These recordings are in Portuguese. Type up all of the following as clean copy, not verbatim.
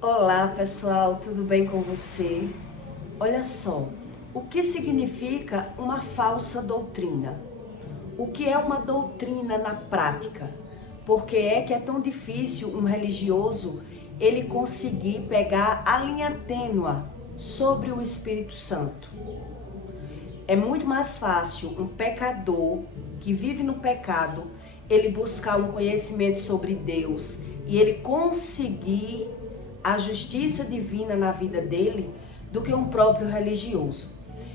Olá pessoal, tudo bem com você? Olha só, o que significa uma falsa doutrina? O que é uma doutrina na prática? Por que é tão difícil um religioso ele conseguir pegar a linha tênue sobre o Espírito Santo? É muito mais fácil um pecador que vive no pecado, ele buscar um conhecimento sobre Deus e ele conseguir a justiça divina na vida dele do que um próprio religioso.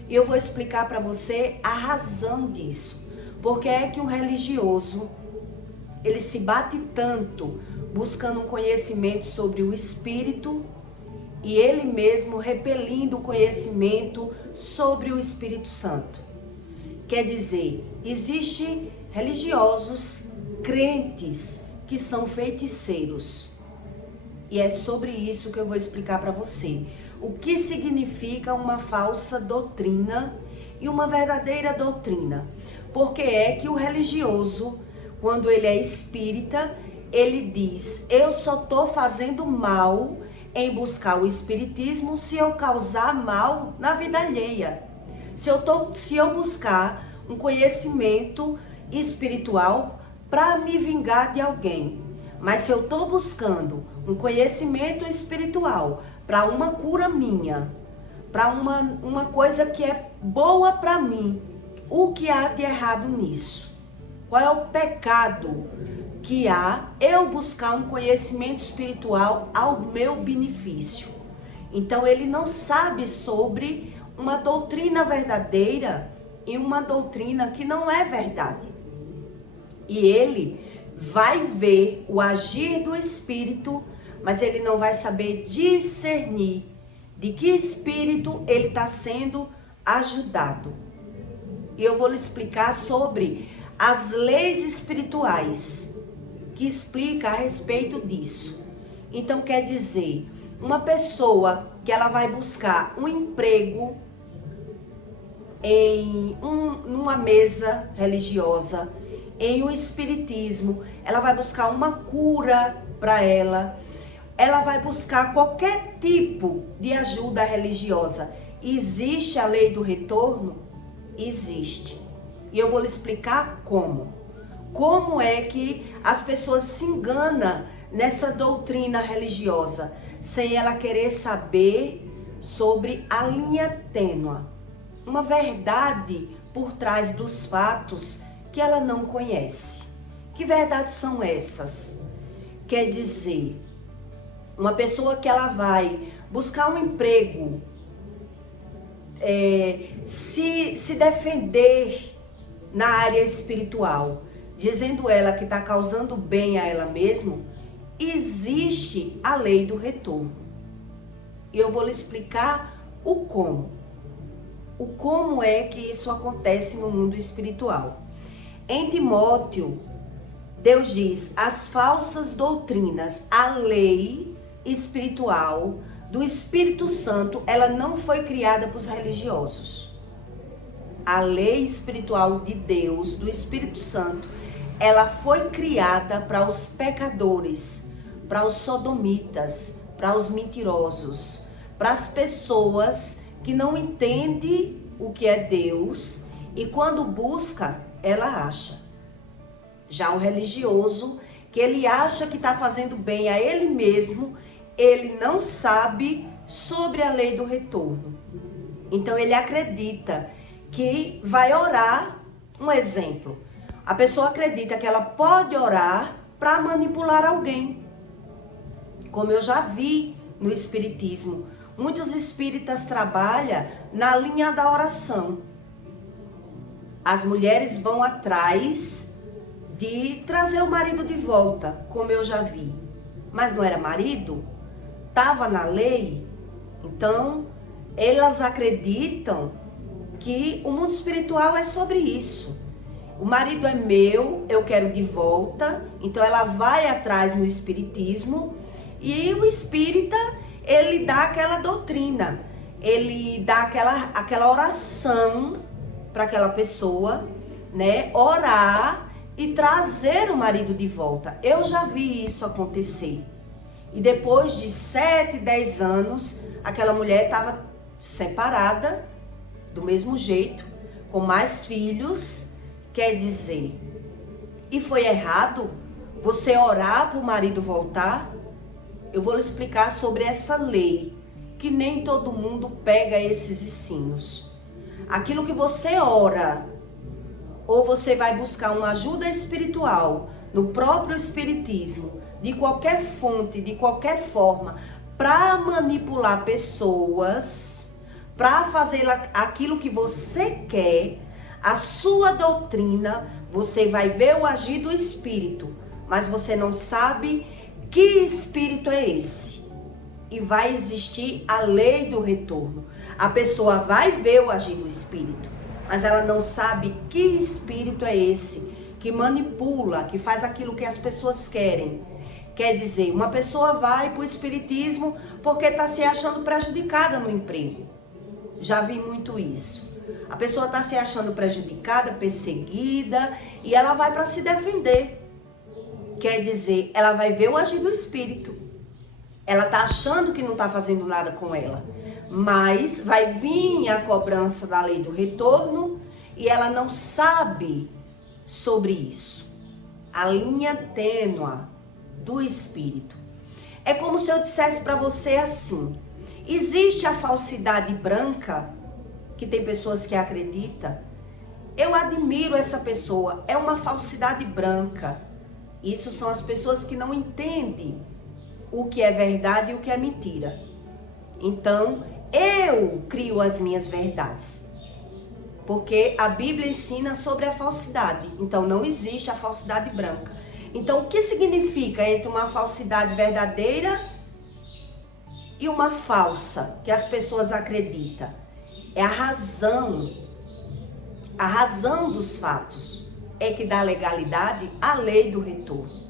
E eu vou explicar para você a razão disso. Porque é que um religioso, ele se bate tanto buscando um conhecimento sobre o Espírito e ele mesmo repelindo o conhecimento sobre o Espírito Santo. Quer dizer, existem religiosos, crentes que são feiticeiros. E é sobre isso que eu vou explicar para você. O que significa uma falsa doutrina e uma verdadeira doutrina. Porque é que o religioso, quando ele é espírita, ele diz: eu só estou fazendo mal em buscar o espiritismo se eu causar mal na vida alheia. Se eu buscar um conhecimento espiritual para me vingar de alguém. Mas se eu estou buscando um conhecimento espiritual para uma cura minha, para uma coisa que é boa para mim, o que há de errado nisso? Qual é o pecado que há eu buscar um conhecimento espiritual ao meu benefício? Então ele não sabe sobre uma doutrina verdadeira e uma doutrina que não é verdade. E ele vai ver o agir do Espírito, mas ele não vai saber discernir de que espírito ele está sendo ajudado. E eu vou lhe explicar sobre as leis espirituais, que explica a respeito disso. Então quer dizer, uma pessoa que ela vai buscar um emprego numa mesa religiosa, em um espiritismo, ela vai buscar uma cura para ela vai buscar qualquer tipo de ajuda religiosa. Existe a lei do retorno? Existe. E eu vou lhe explicar como. Como é que as pessoas se enganam nessa doutrina religiosa, sem ela querer saber sobre a linha tênue, uma verdade por trás dos fatos que ela não conhece. Que verdades são essas? Quer dizer, uma pessoa que ela vai buscar um emprego, se defender na área espiritual, dizendo ela que está causando bem a ela mesma, existe a lei do retorno. E eu vou lhe explicar o como. O como é que isso acontece no mundo espiritual. Em Timóteo, Deus diz: as falsas doutrinas, a lei espiritual do Espírito Santo, ela não foi criada para os religiosos. A lei espiritual de Deus, do Espírito Santo, ela foi criada para os pecadores, para os sodomitas, para os mentirosos, para as pessoas que não entendem o que é Deus e quando busca, ela acha. Já o religioso, que ele acha que está fazendo bem a ele mesmo, ele não sabe sobre a lei do retorno. Então ele acredita que vai orar. Um exemplo, a pessoa acredita que ela pode orar para manipular alguém. Como eu já vi no espiritismo, muitos espíritas trabalham na linha da oração. As mulheres vão atrás de trazer o marido de volta, como eu já vi. Mas não era marido? Estava na lei? Então, elas acreditam que o mundo espiritual é sobre isso. O marido é meu, eu quero de volta. Então, ela vai atrás no espiritismo e o espírita, ele dá aquela doutrina. Ele dá aquela oração para aquela pessoa, né, orar e trazer o marido de volta. Eu já vi isso acontecer. E depois de 7, 10 anos, aquela mulher estava separada, do mesmo jeito, com mais filhos. Quer dizer, e foi errado você orar para o marido voltar? Eu vou lhe explicar sobre essa lei, que nem todo mundo pega esses ensinos. Aquilo que você ora, ou você vai buscar uma ajuda espiritual, no próprio espiritismo, de qualquer fonte, de qualquer forma, para manipular pessoas, para fazer aquilo que você quer, a sua doutrina, você vai ver o agir do espírito, mas você não sabe que espírito é esse. E vai existir a lei do retorno. A pessoa vai ver o agir do espírito, mas ela não sabe que espírito é esse, que manipula, que faz aquilo que as pessoas querem. Quer dizer, uma pessoa vai para o espiritismo porque está se achando prejudicada no emprego. Já vi muito isso. A pessoa está se achando prejudicada, perseguida, e ela vai para se defender. Quer dizer, ela vai ver o agir do espírito. Ela está achando que não está fazendo nada com ela. Mas vai vir a cobrança da lei do retorno e ela não sabe sobre isso. A linha tênue do espírito. É como se eu dissesse para você assim: existe a falsidade branca, que tem pessoas que acreditam. Eu admiro essa pessoa, é uma falsidade branca. Isso são as pessoas que não entendem o que é verdade e o que é mentira. Então, eu crio as minhas verdades. Porque a Bíblia ensina sobre a falsidade. Então, não existe a falsidade branca. Então, o que significa entre uma falsidade verdadeira e uma falsa, que as pessoas acreditam? É a razão dos fatos é que dá legalidade à lei do retorno.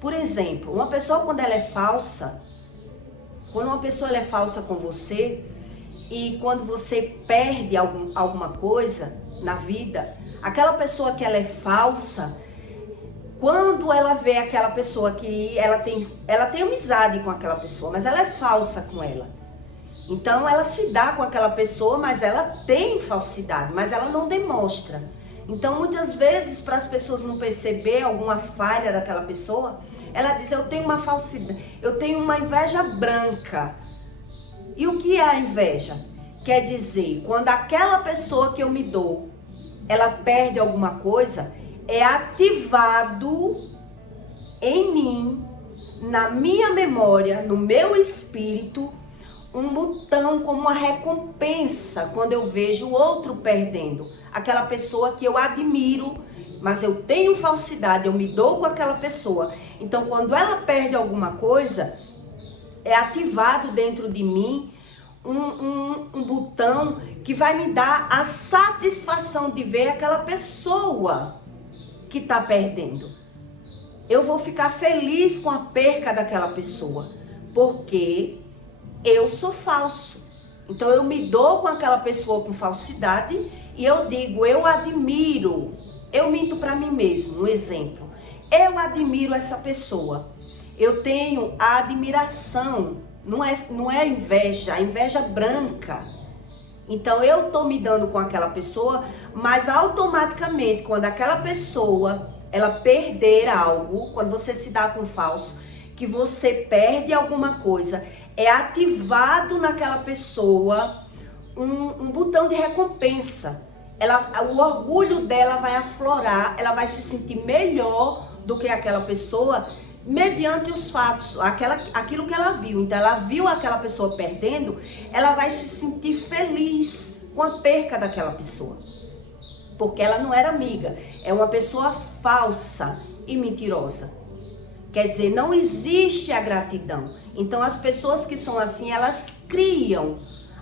Por exemplo, uma pessoa quando ela é falsa, com você, e quando você perde alguma coisa na vida, aquela pessoa que ela é falsa, quando ela vê aquela pessoa que ela tem amizade com aquela pessoa, mas ela é falsa com ela. Então ela se dá com aquela pessoa, mas ela tem falsidade, mas ela não demonstra. Então muitas vezes, para as pessoas não perceber alguma falha daquela pessoa, ela diz: eu tenho uma falsidade, eu tenho uma inveja branca. E o que é a inveja? Quer dizer, quando aquela pessoa que eu me dou, ela perde alguma coisa, é ativado em mim, na minha memória, no meu espírito, um botão como uma recompensa quando eu vejo o outro perdendo. Aquela pessoa que eu admiro, mas eu tenho falsidade, eu me dou com aquela pessoa. Então, quando ela perde alguma coisa, é ativado dentro de mim um botão que vai me dar a satisfação de ver aquela pessoa que está perdendo. Eu vou ficar feliz com a perca daquela pessoa, porque eu sou falso. Então eu me dou com aquela pessoa com falsidade e eu digo: eu admiro. Eu minto para mim mesmo. Um exemplo: eu admiro essa pessoa. Eu tenho a admiração. Não é inveja, a inveja branca. Então eu tô me dando com aquela pessoa, mas automaticamente quando aquela pessoa ela perder algo, quando você se dá com falso, que você perde alguma coisa, é ativado naquela pessoa um botão de recompensa. O orgulho dela vai aflorar, ela vai se sentir melhor do que aquela pessoa mediante os fatos, aquilo que ela viu. Então ela viu aquela pessoa perdendo, ela vai se sentir feliz com a perca daquela pessoa. Porque ela não era amiga, é uma pessoa falsa e mentirosa. Quer dizer, não existe a gratidão. Então as pessoas que são assim, elas criam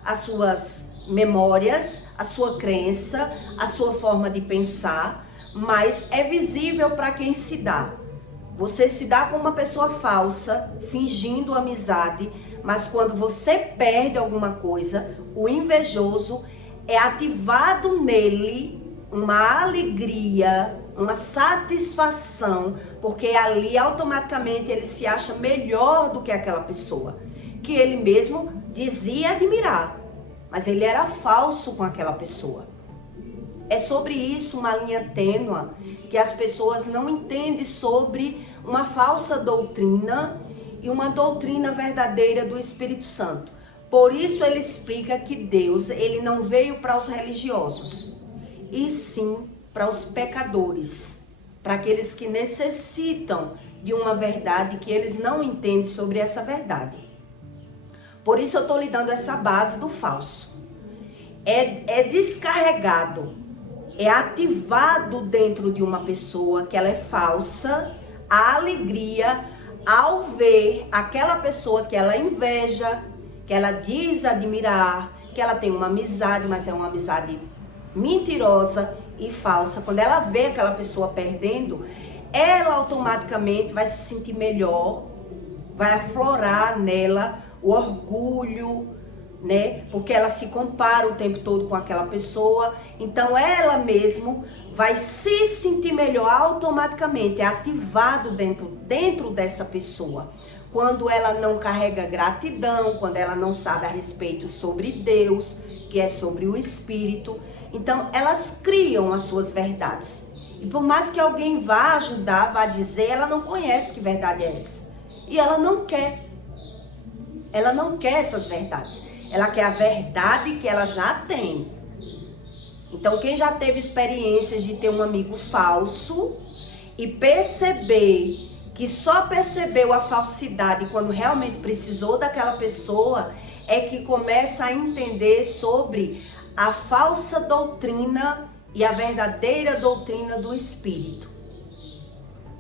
as suas memórias, a sua crença, a sua forma de pensar, mas é visível para quem se dá. Você se dá com uma pessoa falsa, fingindo amizade, mas quando você perde alguma coisa, o invejoso é ativado nele uma alegria, uma satisfação, porque ali automaticamente ele se acha melhor do que aquela pessoa, que ele mesmo dizia admirar, mas ele era falso com aquela pessoa. É sobre isso uma linha tênue que as pessoas não entendem sobre uma falsa doutrina e uma doutrina verdadeira do Espírito Santo. Por isso ele explica que Deus, ele não veio para os religiosos, e sim para os pecadores, para aqueles que necessitam de uma verdade que eles não entendem sobre essa verdade. Por isso eu estou lhe dando essa base do falso. É descarregado, é ativado dentro de uma pessoa que ela é falsa, a alegria ao ver aquela pessoa que ela inveja, que ela diz admirar, que ela tem uma amizade, mas é uma amizade mentirosa e falsa. Quando ela vê aquela pessoa perdendo, ela automaticamente vai se sentir melhor, vai aflorar nela o orgulho, né? Porque ela se compara o tempo todo com aquela pessoa. Então ela mesmo vai se sentir melhor automaticamente, é ativado dentro dessa pessoa. Quando ela não carrega gratidão, quando ela não sabe a respeito sobre Deus, que é sobre o Espírito. Então elas criam as suas verdades. E por mais que alguém vá ajudar, vá dizer, ela não conhece que verdade é essa. E ela não quer. Ela não quer essas verdades. Ela quer a verdade que ela já tem. Então, quem já teve experiências de ter um amigo falso e perceber que só percebeu a falsidade quando realmente precisou daquela pessoa, é que começa a entender sobre a falsa doutrina e a verdadeira doutrina do Espírito.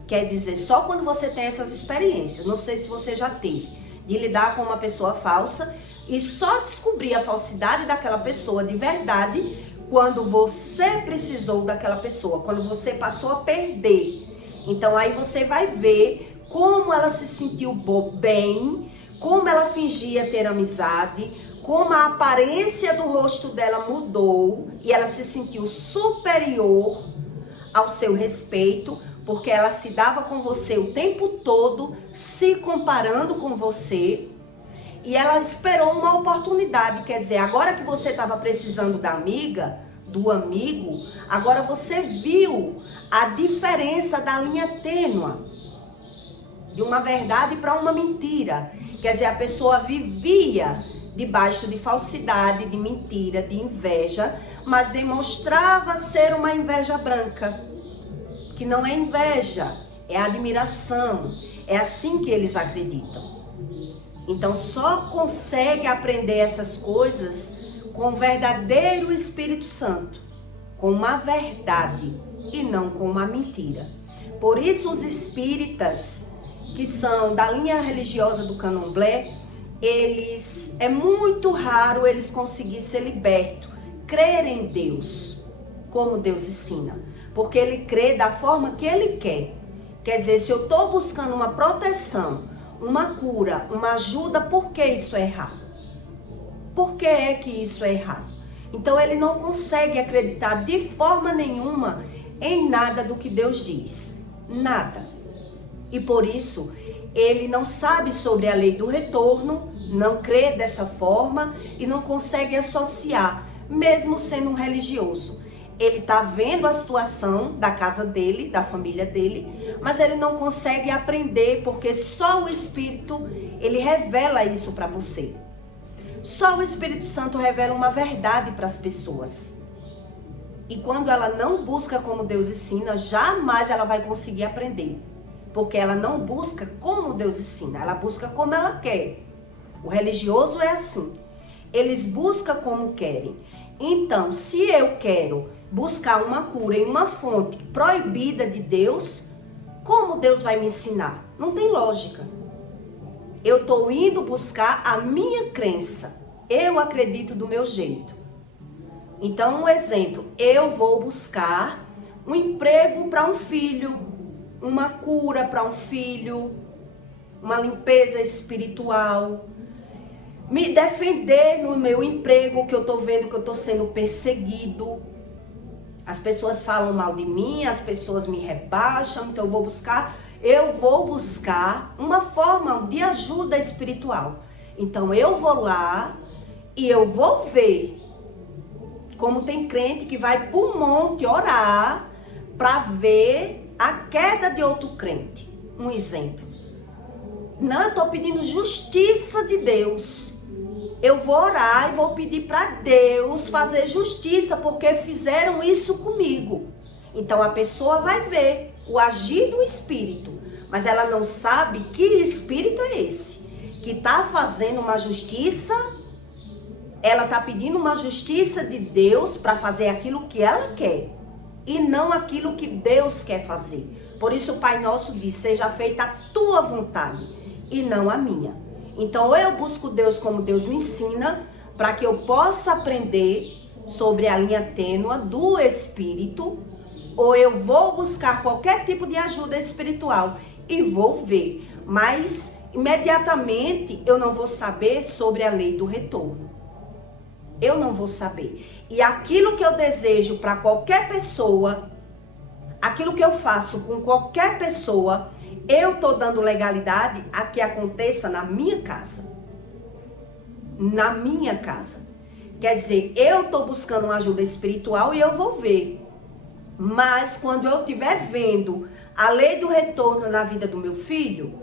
Quer dizer, só quando você tem essas experiências, não sei se você já teve, de lidar com uma pessoa falsa e só descobrir a falsidade daquela pessoa de verdade quando você precisou daquela pessoa, quando você passou a perder. Então aí você vai ver como ela se sentiu bem, como ela fingia ter amizade, como a aparência do rosto dela mudou e ela se sentiu superior ao seu respeito, porque ela se dava com você o tempo todo, se comparando com você, e ela esperou uma oportunidade. Quer dizer, agora que você estava precisando da amiga, do amigo, agora você viu a diferença da linha tênue de uma verdade para uma mentira. Quer dizer, a pessoa vivia debaixo de falsidade, de mentira, de inveja, mas demonstrava ser uma inveja branca, que não é inveja, é admiração. É assim que eles acreditam. Então só consegue aprender essas coisas com o verdadeiro Espírito Santo, com uma verdade e não com uma mentira. Por isso os espíritas, que são da linha religiosa do Candomblé, é muito raro eles conseguirem ser libertos, crer em Deus, como Deus ensina, porque ele crê da forma que ele quer. Quer dizer, se eu estou buscando uma proteção, uma cura, uma ajuda, por que isso é errado? Por que é que isso é errado? Então ele não consegue acreditar de forma nenhuma em nada do que Deus diz. Nada. E por isso ele não sabe sobre a lei do retorno, não crê dessa forma e não consegue associar, mesmo sendo um religioso. Ele está vendo a situação da casa dele, da família dele, mas ele não consegue aprender, porque só o Espírito, ele revela isso para você. Só o Espírito Santo revela uma verdade para as pessoas. E quando ela não busca como Deus ensina, jamais ela vai conseguir aprender. Porque ela não busca como Deus ensina, ela busca como ela quer. O religioso é assim. Eles buscam como querem. Então, se eu quero buscar uma cura em uma fonte proibida de Deus, como Deus vai me ensinar? Não tem lógica. Eu estou indo buscar a minha crença. Eu acredito do meu jeito. Então, um exemplo. Eu vou buscar um emprego para um filho, uma cura para um filho, uma limpeza espiritual, me defender no meu emprego, que eu estou vendo que eu estou sendo perseguido. As pessoas falam mal de mim, as pessoas me rebaixam, então eu vou buscar uma forma de ajuda espiritual. Então eu vou lá e eu vou ver. Como tem crente que vai para um monte orar para ver a queda de outro crente. Um exemplo. Não, eu estou pedindo justiça de Deus. Eu vou orar e vou pedir para Deus fazer justiça porque fizeram isso comigo. Então a pessoa vai ver o agir do Espírito, mas ela não sabe que Espírito é esse que está fazendo uma justiça. Ela está pedindo uma justiça de Deus para fazer aquilo que ela quer e não aquilo que Deus quer fazer. Por isso o Pai Nosso diz, seja feita a tua vontade e não a minha. Então ou eu busco Deus como Deus me ensina, para que eu possa aprender sobre a linha tênue do Espírito, ou eu vou buscar qualquer tipo de ajuda espiritual e vou ver. Mas imediatamente eu não vou saber sobre a lei do retorno. Eu não vou saber. E aquilo que eu desejo para qualquer pessoa, aquilo que eu faço com qualquer pessoa, eu estou dando legalidade a que aconteça na minha casa. Na minha casa. Quer dizer, eu estou buscando uma ajuda espiritual e eu vou ver. Mas quando eu estiver vendo a lei do retorno na vida do meu filho,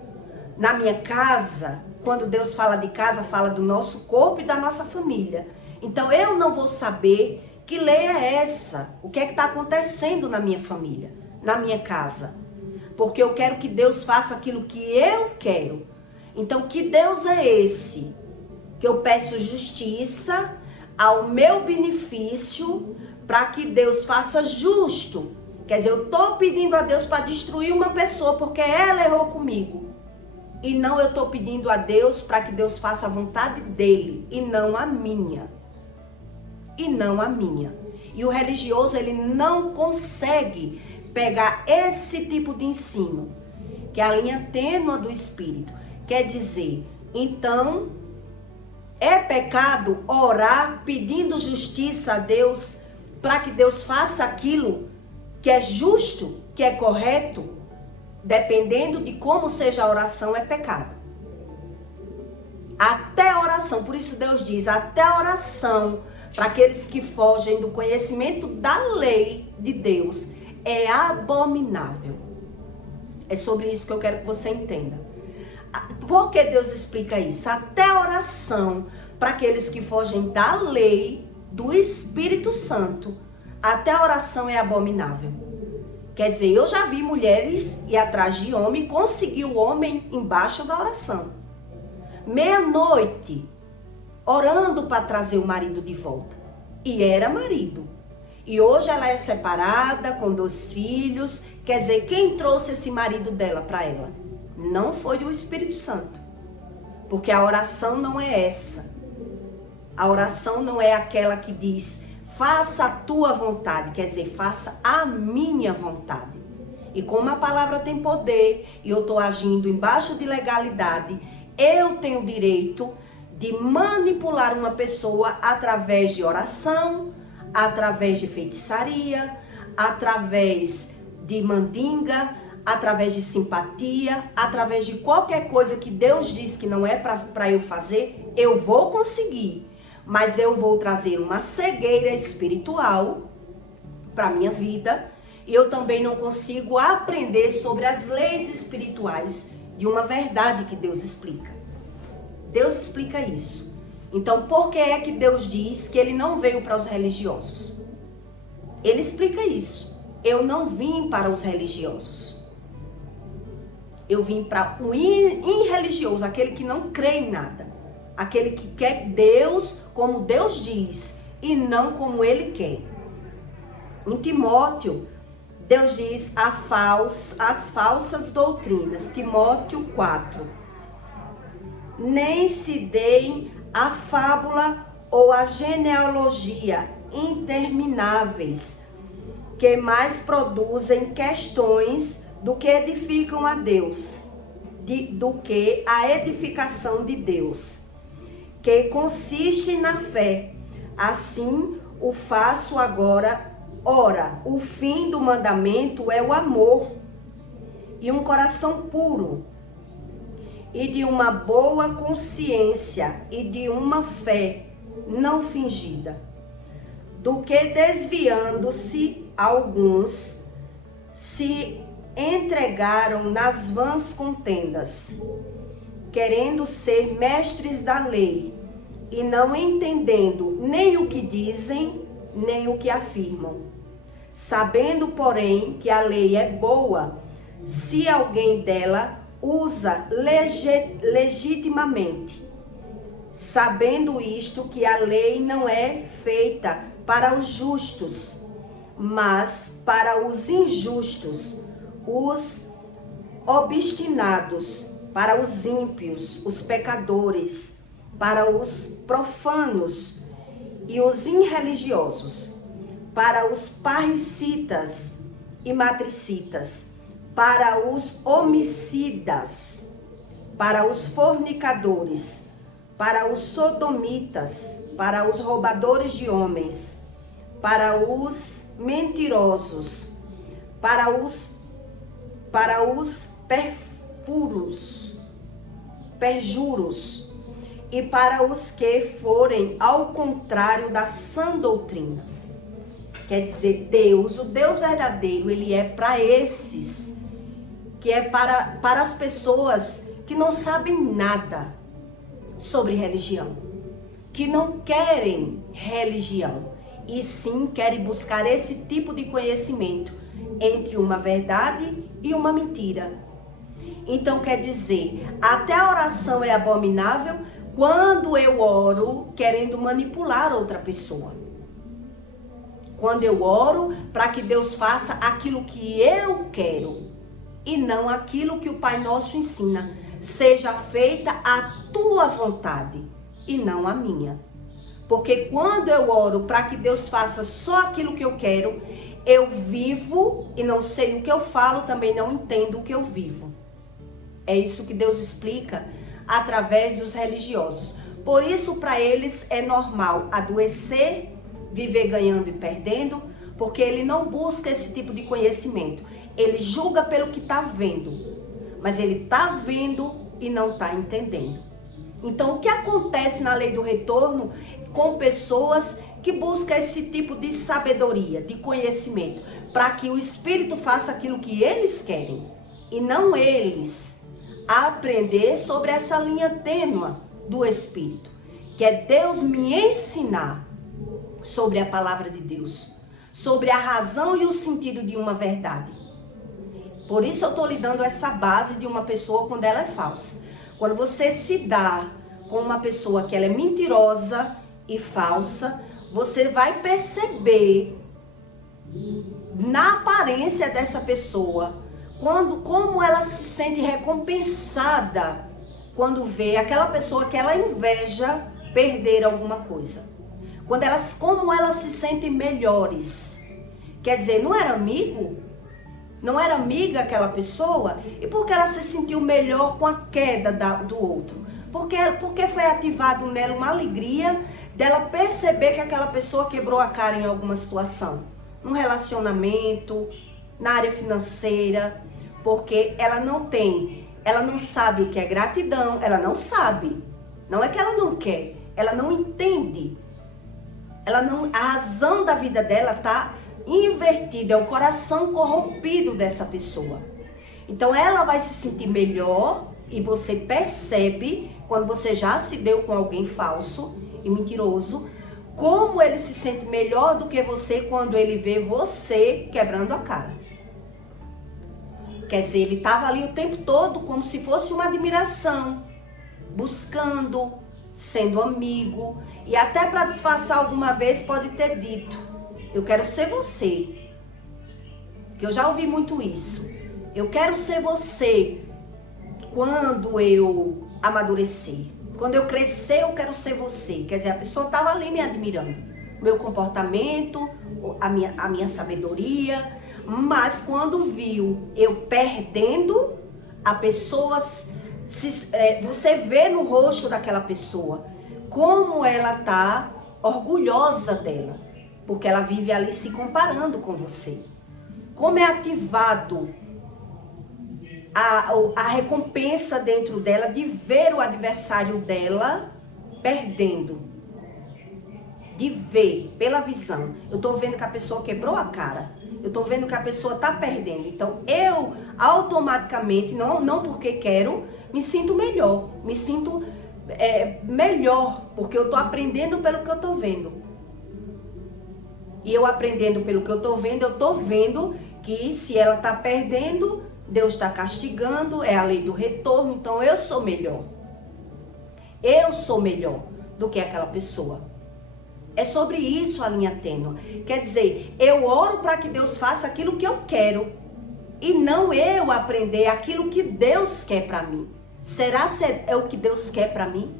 na minha casa, quando Deus fala de casa, fala do nosso corpo e da nossa família. Então eu não vou saber que lei é essa, o que é que está acontecendo na minha família, na minha casa. Porque eu quero que Deus faça aquilo que eu quero. Então que Deus é esse? Que eu peço justiça ao meu benefício para que Deus faça justo. Quer dizer, eu estou pedindo a Deus para destruir uma pessoa porque ela errou comigo. E não eu estou pedindo a Deus para que Deus faça a vontade dele e não a minha. E não a minha. E o religioso, ele não consegue pegar esse tipo de ensino, que é a linha tênue do Espírito. Quer dizer, então, é pecado orar pedindo justiça a Deus para que Deus faça aquilo que é justo, que é correto? Dependendo de como seja a oração, é pecado. Até a oração, por isso Deus diz, até a oração, para aqueles que fogem do conhecimento da lei de Deus, é abominável. É sobre isso que eu quero que você entenda. Por que Deus explica isso? Até a oração, para aqueles que fogem da lei do Espírito Santo, até a oração é abominável. Quer dizer, eu já vi mulheres ir atrás de homem, conseguir o homem embaixo da oração. Meia-noite, orando para trazer o marido de volta. E era marido. E hoje ela é separada, com 2 filhos. Quer dizer, quem trouxe esse marido dela para ela? Não foi o Espírito Santo. Porque a oração não é essa. A oração não é aquela que diz, faça a tua vontade. Quer dizer, faça a minha vontade. E como a palavra tem poder, e eu estou agindo embaixo de legalidade, eu tenho o direito de manipular uma pessoa através de oração, através de feitiçaria, através de mandinga, através de simpatia, através de qualquer coisa que Deus diz que não é para eu fazer, eu vou conseguir. Mas eu vou trazer uma cegueira espiritual para a minha vida, e eu também não consigo aprender sobre as leis espirituais de uma verdade que Deus explica. Deus explica isso. Então, por que é que Deus diz que ele não veio para os religiosos? Ele explica isso. Eu não vim para os religiosos. Eu vim para o irreligioso, aquele que não crê em nada. Aquele que quer Deus como Deus diz e não como ele quer. Em Timóteo, Deus diz as falsas doutrinas. Timóteo 4. Nem se deem a fábula ou a genealogia intermináveis, que mais produzem questões do que edificam a Deus, do que a edificação de Deus, que consiste na fé. Assim o faço agora Ora, o fim do mandamento é o amor e um coração puro, e de uma boa consciência e de uma fé não fingida, do que desviando-se alguns se entregaram nas vãs contendas, querendo ser mestres da lei e não entendendo nem o que dizem, nem o que afirmam. Sabendo, porém, que a lei é boa, se alguém dela usa legitimamente. Sabendo isto, que a lei não é feita para os justos, mas para os injustos, os obstinados, para os ímpios, os pecadores, para os profanos e os irreligiosos, para os parricitas e matricitas, para os homicidas, para os fornicadores, para os sodomitas, para os roubadores de homens, para os mentirosos, para os perjuros e para os que forem ao contrário da sã doutrina. Quer dizer, Deus, o Deus verdadeiro, ele é para esses, que é para as pessoas que não sabem nada sobre religião, que não querem religião, e sim querem buscar esse tipo de conhecimento entre uma verdade e uma mentira. Então quer dizer, até a oração é abominável quando eu oro querendo manipular outra pessoa. Quando eu oro para que Deus faça aquilo que eu quero e não aquilo que o Pai Nosso ensina. Seja feita a tua vontade e não a minha. Porque quando eu oro para que Deus faça só aquilo que eu quero, eu vivo e não sei o que eu falo, também não entendo o que eu vivo. É isso que Deus explica através dos religiosos. Por isso, para eles é normal adoecer, viver ganhando e perdendo, porque ele não busca esse tipo de conhecimento. Ele julga pelo que está vendo, mas ele está vendo e não está entendendo. Então, o que acontece na lei do retorno com pessoas que buscam esse tipo de sabedoria, de conhecimento, para que o Espírito faça aquilo que eles querem e não eles aprender sobre essa linha tênue do Espírito, que é Deus me ensinar sobre a palavra de Deus, sobre a razão e o sentido de uma verdade. Por isso eu estou lhe dando essa base de uma pessoa quando ela é falsa. Quando você se dá com uma pessoa que ela é mentirosa e falsa, você vai perceber na aparência dessa pessoa como ela se sente recompensada quando vê aquela pessoa que ela inveja perder alguma coisa. Como elas se sentem melhores. Quer dizer, não era amigo? Não era amiga aquela pessoa? E por que ela se sentiu melhor com a queda do outro? Porque foi ativado nela uma alegria dela perceber que aquela pessoa quebrou a cara em alguma situação. Num relacionamento, na área financeira. Porque ela não sabe o que é gratidão, ela não sabe. Não é que ela não quer, ela não entende. A razão da vida dela está invertida, é o coração corrompido dessa pessoa. Então ela vai se sentir melhor e você percebe, quando você já se deu com alguém falso e mentiroso, como ele se sente melhor do que você quando ele vê você quebrando a cara. Quer dizer, ele estava ali o tempo todo como se fosse uma admiração, buscando, sendo amigo, e até para disfarçar alguma vez pode ter dito: eu quero ser você. Que eu já ouvi muito isso. Eu quero ser você quando eu amadurecer. Quando eu crescer, eu quero ser você. Quer dizer, a pessoa estava ali me admirando. Meu comportamento, a minha sabedoria. Mas quando viu eu perdendo, a pessoa, você vê no rosto daquela pessoa como ela está orgulhosa dela. porque ela vive ali se comparando com você. Como é ativado a recompensa dentro dela de ver o adversário dela perdendo. De ver, pela visão. Eu tô vendo que a pessoa quebrou a cara. Eu tô vendo que a pessoa tá perdendo. Então, eu automaticamente, não porque quero, me sinto melhor. Me sinto melhor, porque eu tô aprendendo pelo que eu tô vendo. E eu aprendendo pelo que eu tô vendo que se ela tá perdendo, Deus está castigando, é a lei do retorno, então eu sou melhor. Eu sou melhor do que aquela pessoa. É sobre isso a linha tênue. Quer dizer, eu oro para que Deus faça aquilo que eu quero e não eu aprender aquilo que Deus quer para mim. Será que é o que Deus quer para mim?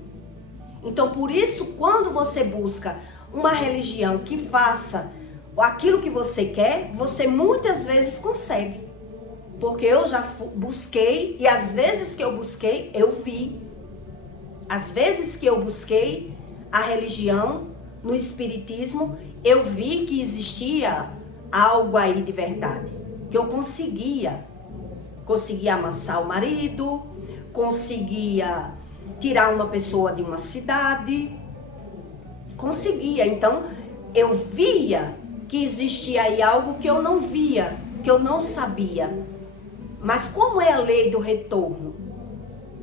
Então, por isso, quando você busca uma religião que faça aquilo que você quer, você muitas vezes consegue. Porque eu já busquei e às vezes que eu busquei, eu vi. Às vezes que eu busquei a religião, no espiritismo, eu vi que existia algo aí de verdade. Que eu conseguia amansar o marido, conseguia tirar uma pessoa de uma cidade, conseguia. Então, eu via que existia aí algo que eu não via, que eu não sabia. Mas como é a lei do retorno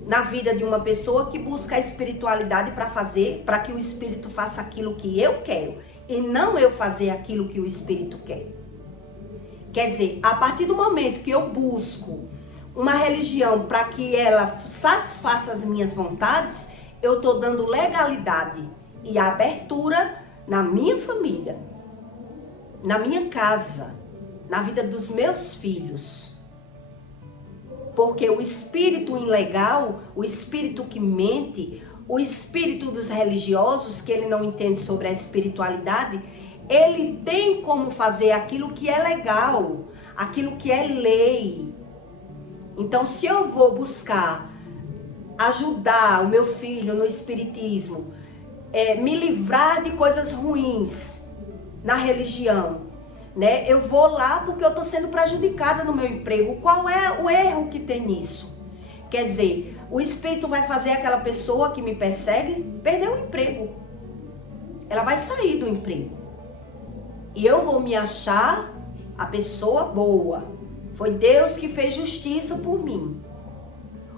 na vida de uma pessoa que busca a espiritualidade para que o espírito faça aquilo que eu quero e não eu fazer aquilo que o espírito quer? Quer dizer, a partir do momento que eu busco uma religião para que ela satisfaça as minhas vontades, eu estou dando legalidade e abertura na minha família, na minha casa, na vida dos meus filhos. Porque o espírito ilegal, o espírito que mente, o espírito dos religiosos, que ele não entende sobre a espiritualidade, ele tem como fazer aquilo que é legal, aquilo que é lei. Então, se eu vou buscar ajudar o meu filho no espiritismo, me livrar de coisas ruins na religião, né? Eu vou lá porque eu estou sendo prejudicada no meu emprego. Qual é o erro que tem nisso? Quer dizer, o espírito vai fazer aquela pessoa que me persegue perder o emprego. Ela vai sair do emprego. E eu vou me achar a pessoa boa. Foi Deus que fez justiça por mim.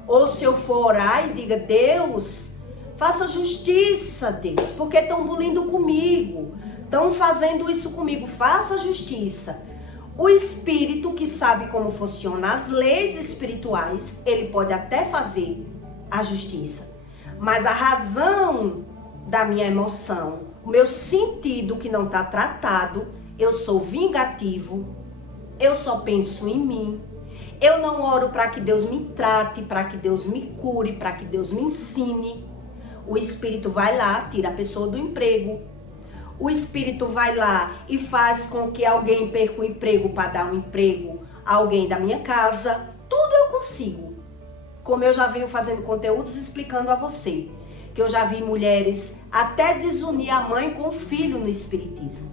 Ou se eu for orar e diga, Deus, faça justiça, Deus, porque estão bulindo comigo. Estão fazendo isso comigo, faça justiça. O espírito que sabe como funcionam as leis espirituais, ele pode até fazer a justiça. Mas a razão da minha emoção, o meu sentido que não está tratado, eu sou vingativo, eu só penso em mim. Eu não oro para que Deus me trate, para que Deus me cure, para que Deus me ensine. O espírito vai lá, tira a pessoa do emprego. O espírito vai lá e faz com que alguém perca o emprego para dar um emprego a alguém da minha casa. Tudo eu consigo. Como eu já venho fazendo conteúdos explicando a você, que eu já vi mulheres até desunir a mãe com o filho no espiritismo.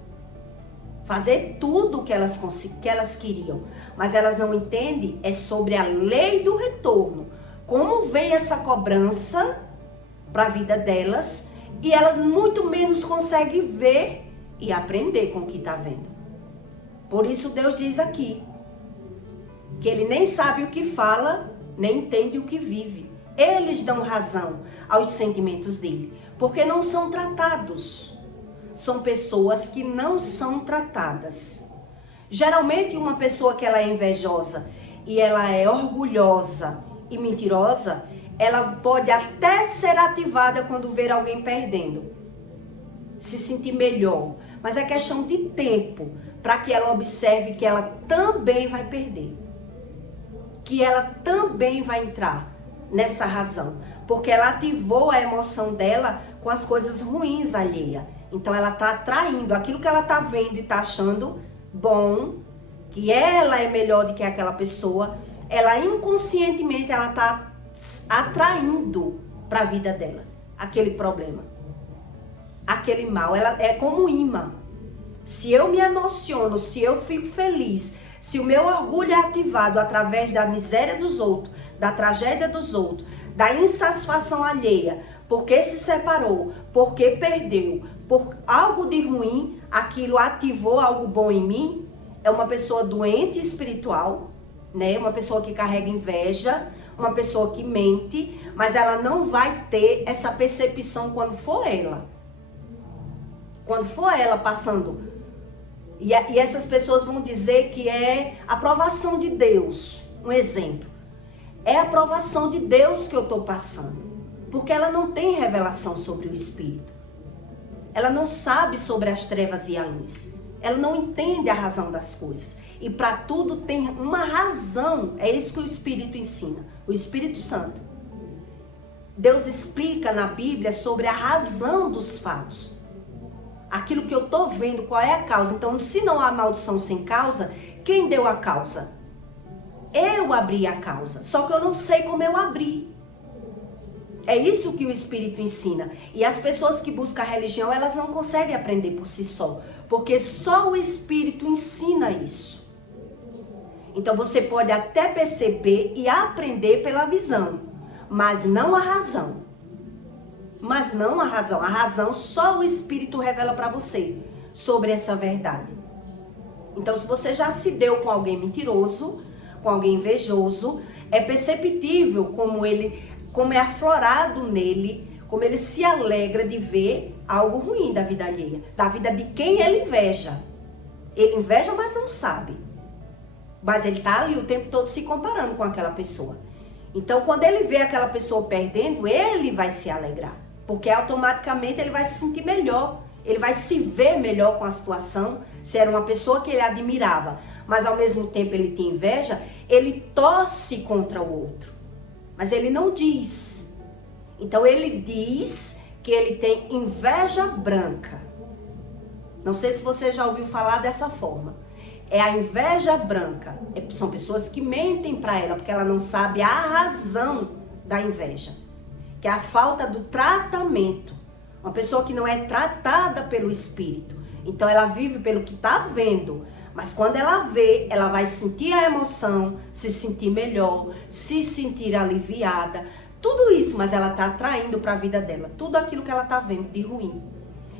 Fazer tudo o que elas queriam. Mas elas não entendem sobre a lei do retorno. Como vem essa cobrança para a vida delas. E elas muito menos conseguem ver e aprender com o que está vendo. Por isso Deus diz aqui, que ele nem sabe o que fala, nem entende o que vive. Eles dão razão aos sentimentos dele, porque não são tratados. São pessoas que não são tratadas. Geralmente uma pessoa que ela é invejosa e ela é orgulhosa e mentirosa, ela pode até ser ativada quando ver alguém perdendo. Se sentir melhor. Mas é questão de tempo para que ela observe que ela também vai perder. Que ela também vai entrar nessa razão. Porque ela ativou a emoção dela com as coisas ruins alheia. Então ela está atraindo aquilo que ela está vendo e está achando bom, que ela é melhor do que aquela pessoa. Ela inconscientemente ela está atraindo para a vida dela aquele problema, aquele mal. Ela é como um imã. se eu me emociono, se eu fico feliz, se o meu orgulho é ativado através da miséria dos outros, da tragédia dos outros, da insatisfação alheia, porque se separou, porque perdeu, por algo de ruim, aquilo ativou algo bom em mim, é uma pessoa doente espiritual, né? Uma pessoa que carrega inveja, uma pessoa que mente, mas ela não vai ter essa percepção quando for ela. Quando for ela passando. E essas pessoas vão dizer que é a aprovação de Deus. Um exemplo. É a aprovação de Deus que eu estou passando. Porque ela não tem revelação sobre o Espírito. Ela não sabe sobre as trevas e a luz. Ela não entende a razão das coisas. E para tudo tem uma razão. É isso que o Espírito ensina. O Espírito Santo. Deus explica na Bíblia sobre a razão dos fatos. Aquilo que eu estou vendo, qual é a causa. Então, se não há maldição sem causa, quem deu a causa? Eu abri a causa. Só que eu não sei como eu abri. É isso que o Espírito ensina. E as pessoas que buscam a religião, elas não conseguem aprender por si só. Porque só o Espírito ensina isso. Então você pode até perceber e aprender pela visão. Mas não a razão. Mas não a razão. A razão só o Espírito revela para você sobre essa verdade. Então se você já se deu com alguém mentiroso, com alguém invejoso, é perceptível como é aflorado nele, como ele se alegra de ver algo ruim da vida alheia, da vida de quem ele inveja. Ele inveja, mas não sabe. Mas ele está ali o tempo todo se comparando com aquela pessoa. Então, quando ele vê aquela pessoa perdendo, ele vai se alegrar. Porque automaticamente ele vai se sentir melhor. Ele vai se ver melhor com a situação. Se era uma pessoa que ele admirava, mas ao mesmo tempo ele tem inveja, ele torce contra o outro. Mas ele não diz. Então ele diz que ele tem inveja branca. Não sei se você já ouviu falar dessa forma. É a inveja branca. São pessoas que mentem para ela, porque ela não sabe a razão da inveja. Que é a falta do tratamento. Uma pessoa que não é tratada pelo Espírito. Então ela vive pelo que está vendo. Mas quando ela vê, ela vai sentir a emoção, se sentir melhor, se sentir aliviada. Tudo isso, mas ela está atraindo para a vida dela. Tudo aquilo que ela está vendo de ruim.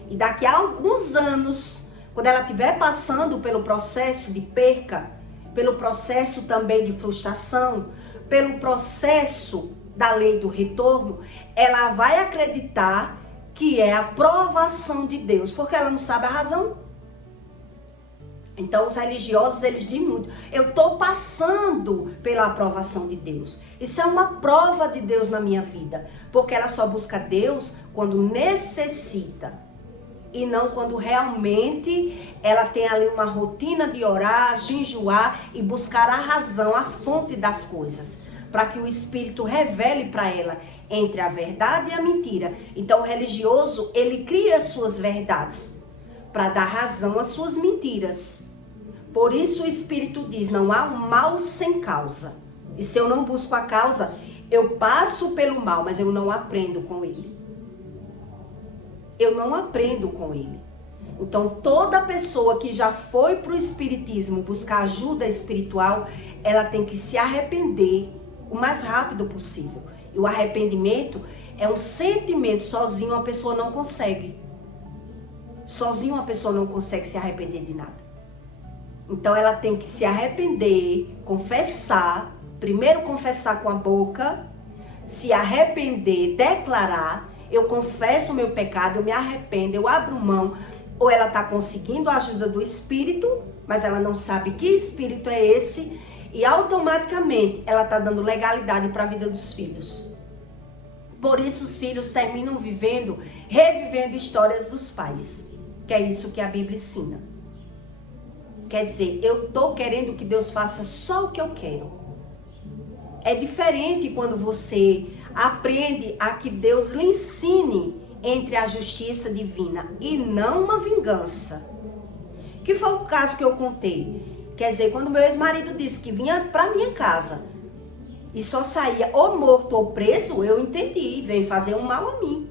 E daqui a alguns anos, quando ela estiver passando pelo processo de perca, pelo processo também de frustração, pelo processo da lei do retorno, ela vai acreditar que é a aprovação de Deus, porque ela não sabe a razão. Então os religiosos, eles dizem muito, eu estou passando pela aprovação de Deus. Isso é uma prova de Deus na minha vida, porque ela só busca Deus quando necessita. E não quando realmente ela tem ali uma rotina de orar, jejuar e buscar a razão, a fonte das coisas. Para que o Espírito revele para ela entre a verdade e a mentira. Então o religioso, ele cria as suas verdades para dar razão às suas mentiras. Por isso o Espírito diz, não há um mal sem causa. E se eu não busco a causa, eu passo pelo mal, mas eu não aprendo com ele. Eu não aprendo com ele. Então toda pessoa que já foi para o Espiritismo buscar ajuda espiritual, ela tem que se arrepender o mais rápido possível. E o arrependimento é um sentimento, sozinho a pessoa não consegue. Sozinho a pessoa não consegue se arrepender de nada. Então ela tem que se arrepender, confessar, primeiro confessar com a boca, se arrepender, declarar, eu confesso o meu pecado, eu me arrependo, eu abro mão, ou ela está conseguindo a ajuda do Espírito, mas ela não sabe que Espírito é esse, e automaticamente ela está dando legalidade para a vida dos filhos. Por isso os filhos terminam revivendo histórias dos pais, que é isso que a Bíblia ensina. Quer dizer, eu estou querendo que Deus faça só o que eu quero. É diferente quando você aprende a que Deus lhe ensine entre a justiça divina e não uma vingança. Que foi o caso que eu contei. Quer dizer, quando meu ex-marido disse que vinha para minha casa e só saía ou morto ou preso, eu entendi, veio fazer um mal a mim.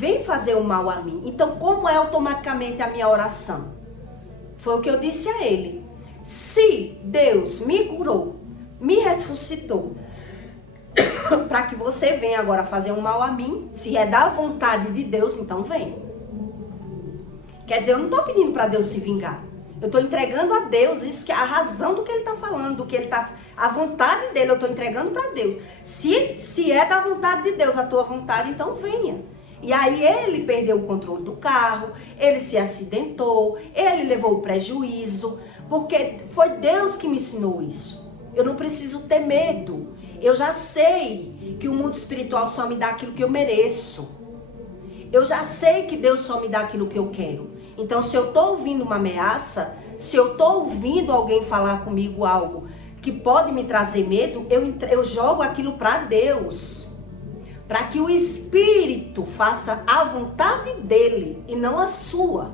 vem fazer o mal a mim. Então, como é automaticamente a minha oração? Foi o que eu disse a ele. Se Deus me curou, me ressuscitou, para que você venha agora fazer um mal a mim, se é da vontade de Deus, então vem. Quer dizer, eu não estou pedindo para Deus se vingar. Eu estou entregando a Deus isso, que é a razão do que ele está falando, do que ele está, a vontade dele, eu estou entregando para Deus. Se é da vontade de Deus a tua vontade, então venha. E aí ele perdeu o controle do carro, ele se acidentou, ele levou o prejuízo, porque foi Deus que me ensinou isso. Eu não preciso ter medo. Eu já sei que o mundo espiritual só me dá aquilo que eu mereço. Eu já sei que Deus só me dá aquilo que eu quero. Então, se eu estou ouvindo uma ameaça, se eu estou ouvindo alguém falar comigo algo que pode me trazer medo, eu jogo aquilo para Deus. Para que o Espírito faça a vontade dele e não a sua.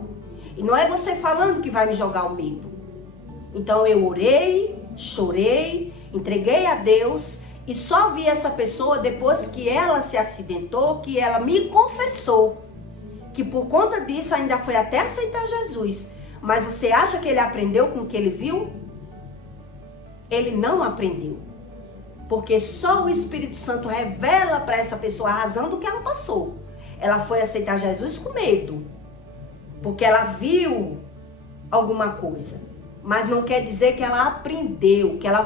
E não é você falando que vai me jogar o medo. Então eu orei, chorei, entreguei a Deus e só vi essa pessoa depois que ela se acidentou, que ela me confessou. Que por conta disso ainda foi até aceitar Jesus. Mas você acha que ele aprendeu com o que ele viu? Ele não aprendeu. Porque só o Espírito Santo revela para essa pessoa a razão do que ela passou. Ela foi aceitar Jesus com medo. Porque ela viu alguma coisa. Mas não quer dizer que ela aprendeu, que ela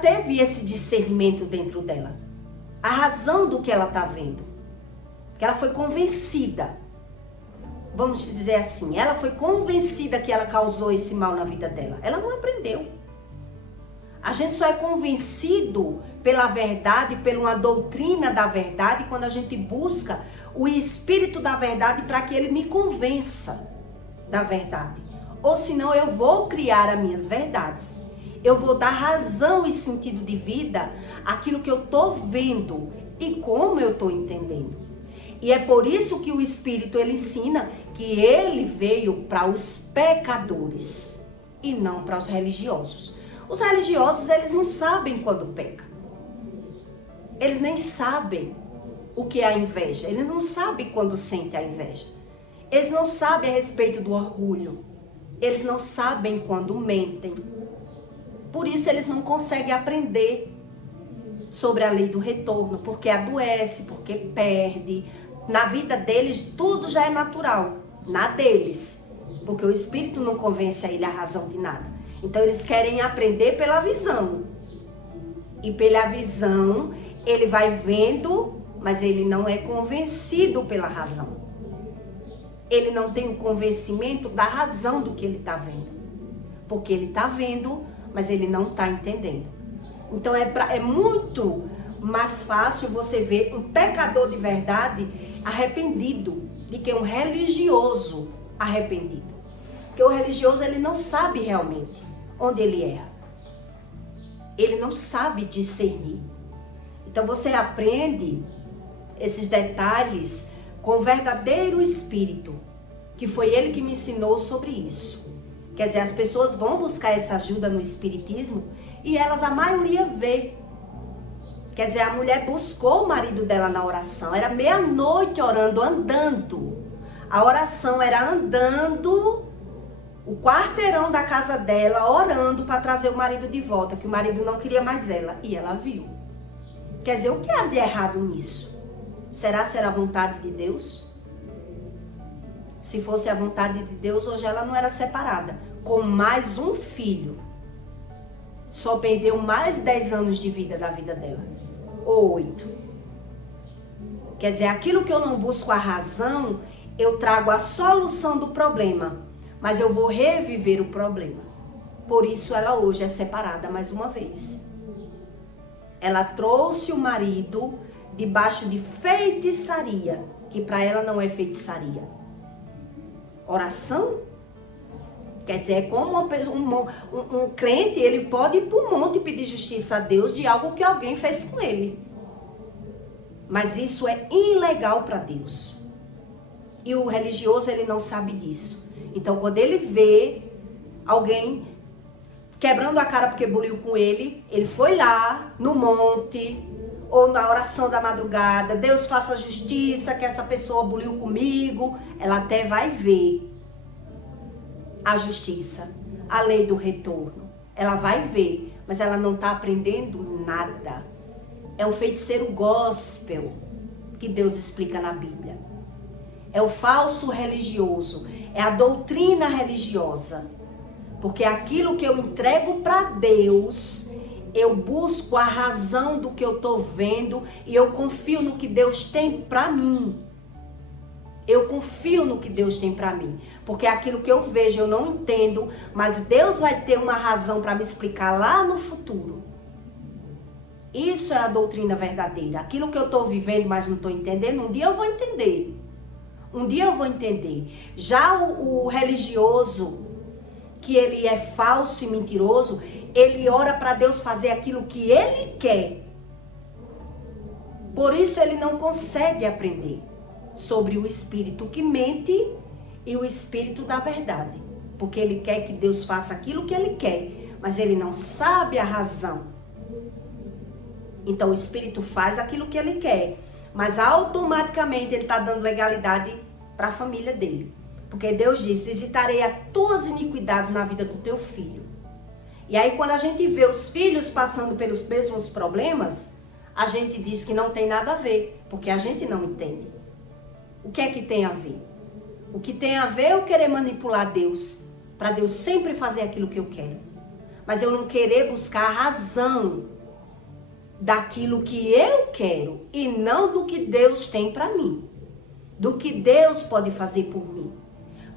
teve esse discernimento dentro dela. A razão do que ela está vendo. Que ela foi convencida. Vamos dizer assim, ela foi convencida que ela causou esse mal na vida dela. Ela não aprendeu. A gente só é convencido pela verdade, por uma doutrina da verdade, quando a gente busca o Espírito da verdade para que ele me convença da verdade. Ou senão eu vou criar as minhas verdades. Eu vou dar razão e sentido de vida àquilo que eu estou vendo e como eu estou entendendo. E é por isso que o Espírito ele ensina que ele veio para os pecadores e não para os religiosos. Os religiosos, eles não sabem quando peca. Eles nem sabem o que é a inveja. Eles não sabem quando sente a inveja. Eles não sabem a respeito do orgulho. Eles não sabem quando mentem. Por isso eles não conseguem aprender sobre a lei do retorno, porque adoece, porque perde. Na vida deles, tudo já é natural. Na deles. Porque o Espírito não convence a ele a razão de nada. Então, eles querem aprender pela visão. E pela visão, ele vai vendo, mas ele não é convencido pela razão. Ele não tem o convencimento da razão do que ele está vendo. Porque ele está vendo, mas ele não está entendendo. Então, é muito mais fácil você ver um pecador de verdade arrependido do que um religioso arrependido. Porque o religioso, ele não sabe realmente onde ele erra. Ele não sabe discernir. Então você aprende esses detalhes com o verdadeiro Espírito, que foi ele que me ensinou sobre isso. Quer dizer, as pessoas vão buscar essa ajuda no Espiritismo e elas, a maioria, vê. Quer dizer, a mulher buscou o marido dela na oração. Era meia-noite orando, andando. A oração era andando o quarteirão da casa dela, orando para trazer o marido de volta, que o marido não queria mais ela. E ela viu. Quer dizer, o que há de errado nisso? Será a vontade de Deus? Se fosse a vontade de Deus, hoje ela não era separada. Com mais um filho. Só perdeu mais 10 anos de vida da vida dela. Ou 8. Quer dizer, aquilo que eu não busco a razão, eu trago a solução do problema. Mas eu vou reviver o problema. Por isso ela hoje é separada mais uma vez. Ela trouxe o marido debaixo de feitiçaria, que para ela não é feitiçaria. Oração? Quer dizer, é como um crente, ele pode ir para um monte pedir justiça a Deus de algo que alguém fez com ele. Mas isso é ilegal para Deus. E o religioso, ele não sabe disso. Então, quando ele vê alguém quebrando a cara porque buliu com ele, ele foi lá no monte ou na oração da madrugada, Deus faça justiça que essa pessoa buliu comigo, ela até vai ver a justiça, a lei do retorno, ela vai ver, mas ela não está aprendendo nada. É um feiticeiro gospel que Deus explica na Bíblia. É o falso religioso, é a doutrina religiosa. Porque aquilo que eu entrego para Deus, eu busco a razão do que eu estou vendo e eu confio no que Deus tem para mim. Eu confio no que Deus tem para mim. Porque aquilo que eu vejo eu não entendo, mas Deus vai ter uma razão para me explicar lá no futuro. Isso é a doutrina verdadeira. Aquilo que eu estou vivendo, mas não estou entendendo, um dia eu vou entender. Um dia eu vou entender. Já o religioso, que ele é falso e mentiroso, ele ora para Deus fazer aquilo que ele quer. Por isso ele não consegue aprender sobre o espírito que mente e o espírito da verdade. Porque ele quer que Deus faça aquilo que ele quer, mas ele não sabe a razão. Então o espírito faz aquilo que ele quer, mas automaticamente ele está dando legalidade para a família dele. Porque Deus diz, visitarei as tuas iniquidades na vida do teu filho. E aí quando a gente vê os filhos passando pelos mesmos problemas, a gente diz que não tem nada a ver, porque a gente não entende. O que é que tem a ver? O que tem a ver é eu querer manipular Deus, para Deus sempre fazer aquilo que eu quero. Mas eu não querer buscar a razão daquilo que eu quero e não do que Deus tem para mim. Do que Deus pode fazer por mim.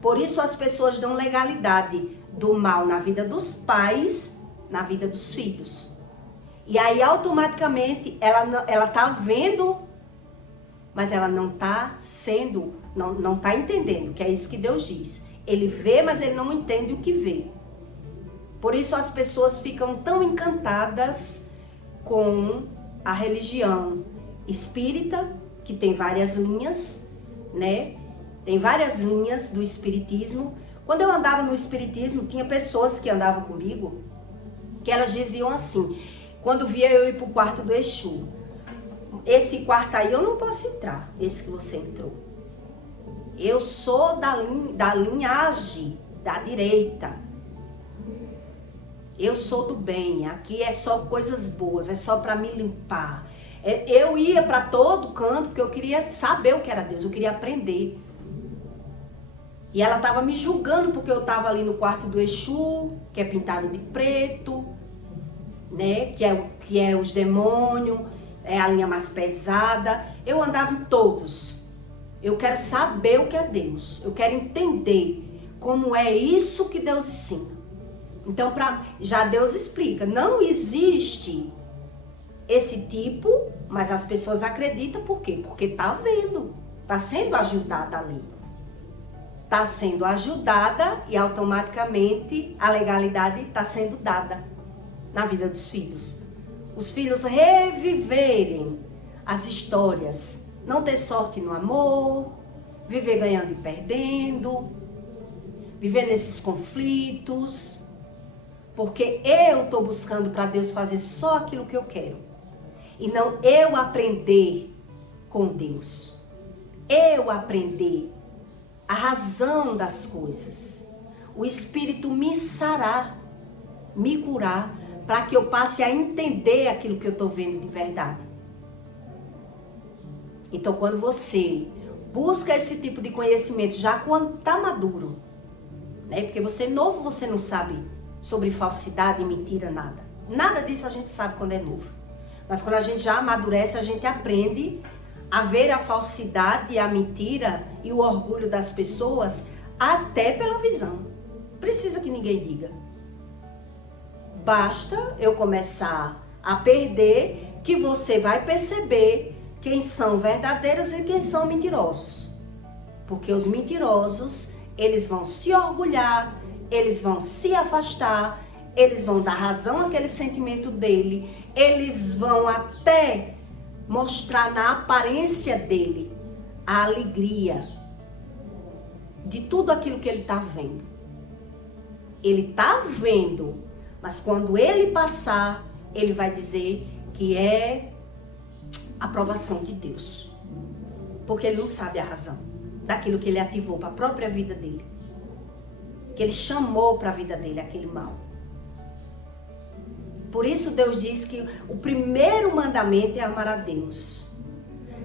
Por isso as pessoas dão legalidade do mal na vida dos pais, na vida dos filhos. E aí automaticamente ela tá vendo, mas ela não tá sendo, não tá entendendo, que é isso que Deus diz. Ele vê, mas ele não entende o que vê. Por isso as pessoas ficam tão encantadas com a religião espírita, que tem várias linhas, né? Tem várias linhas do espiritismo. Quando eu andava no espiritismo, tinha pessoas que andavam comigo, que elas diziam assim, quando via eu ir pro quarto do Exu, esse quarto aí eu não posso entrar, esse que você entrou. Eu sou da linhagem da direita. Eu sou do bem, aqui é só coisas boas, é só para me limpar. Eu ia para todo canto porque eu queria saber o que era Deus, eu queria aprender. E ela estava me julgando porque eu estava ali no quarto do Exu, que é pintado de preto, né? Que é os demônios, é a linha mais pesada. Eu andava em todos. Eu quero saber o que é Deus, eu quero entender como é isso que Deus ensina. Então, já Deus explica, não existe esse tipo, mas as pessoas acreditam por quê? Porque está vendo, está sendo ajudada ali. Está sendo ajudada e automaticamente a legalidade está sendo dada na vida dos filhos. Os filhos reviverem as histórias, não ter sorte no amor, viver ganhando e perdendo, viver nesses conflitos. Porque eu estou buscando para Deus fazer só aquilo que eu quero. E não eu aprender com Deus. Eu aprender a razão das coisas. O Espírito me sarar, me curar, para que eu passe a entender aquilo que eu estou vendo de verdade. Então, quando você busca esse tipo de conhecimento, já quando está maduro, né? Porque você é novo, você não sabe sobre falsidade e mentira, nada. Nada disso a gente sabe quando é novo. Mas quando a gente já amadurece, a gente aprende a ver a falsidade, a mentira e o orgulho das pessoas até pela visão. Precisa que ninguém diga. Basta eu começar a perder que você vai perceber quem são verdadeiros e quem são mentirosos. Porque os mentirosos, eles vão se orgulhar, eles vão se afastar, eles vão dar razão àquele sentimento dele, eles vão até mostrar na aparência dele a alegria de tudo aquilo que ele está vendo. Ele está vendo, Mas quando ele passar, ele vai dizer que é aprovação de Deus. Porque ele não sabe a razão daquilo que ele ativou para a própria vida dele. Que ele chamou para a vida dele aquele mal. Por isso Deus diz que o primeiro mandamento é amar a Deus.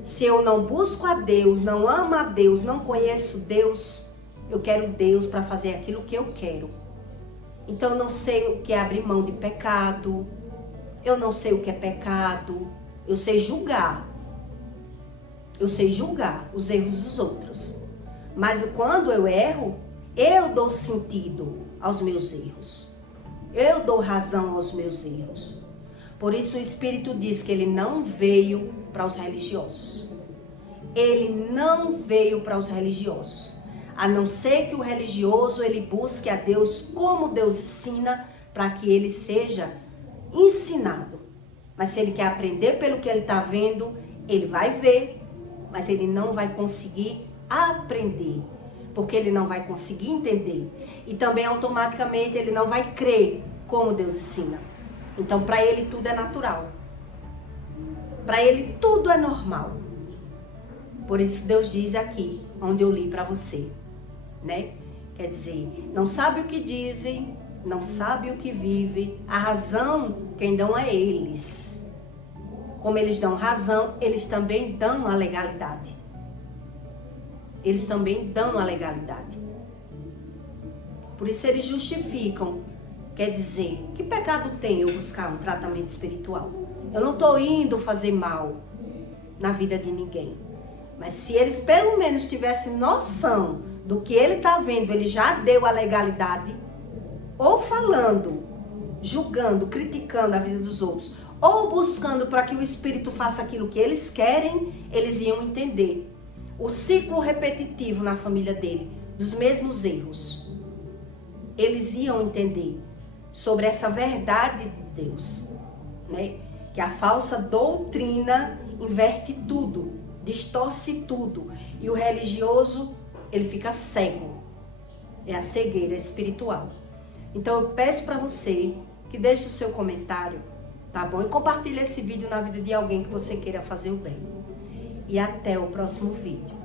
Se eu não busco a Deus, não amo a Deus, não conheço Deus, eu quero Deus para fazer aquilo que eu quero. Então eu não sei o que é abrir mão de pecado, eu não sei o que é pecado, eu sei julgar. Eu sei julgar os erros dos outros. Mas quando eu erro, eu dou sentido aos meus erros. Eu dou razão aos meus erros. Por isso o Espírito diz que ele não veio para os religiosos. Ele não veio para os religiosos. A não ser que o religioso ele busque a Deus como Deus ensina, para que ele seja ensinado. Mas se ele quer aprender pelo que ele está vendo, ele vai ver, mas ele não vai conseguir aprender, porque ele não vai conseguir entender. E também automaticamente ele não vai crer como Deus ensina. Então para ele tudo é natural. Para ele tudo é normal. Por isso Deus diz aqui, onde eu li para você, né? Quer dizer, não sabe o que dizem, não sabe o que vivem, a razão quem dão é eles. Como eles dão razão, eles também dão a legalidade. Eles também dão a legalidade. Por isso eles justificam. Quer dizer, que pecado tem eu buscar um tratamento espiritual? Eu não estou indo fazer mal na vida de ninguém. Mas se eles pelo menos tivessem noção do que ele está vendo, ele já deu a legalidade, ou falando, julgando, criticando a vida dos outros, ou buscando para que o Espírito faça aquilo que eles querem, eles iam entender o ciclo repetitivo na família dele, dos mesmos erros. Eles iam entender sobre essa verdade de Deus, né? Que a falsa doutrina inverte tudo, distorce tudo, e o religioso, ele fica cego. É a cegueira espiritual. Então eu peço para você que deixe o seu comentário, tá bom? E compartilhe esse vídeo na vida de alguém que você queira fazer o bem. E até o próximo vídeo.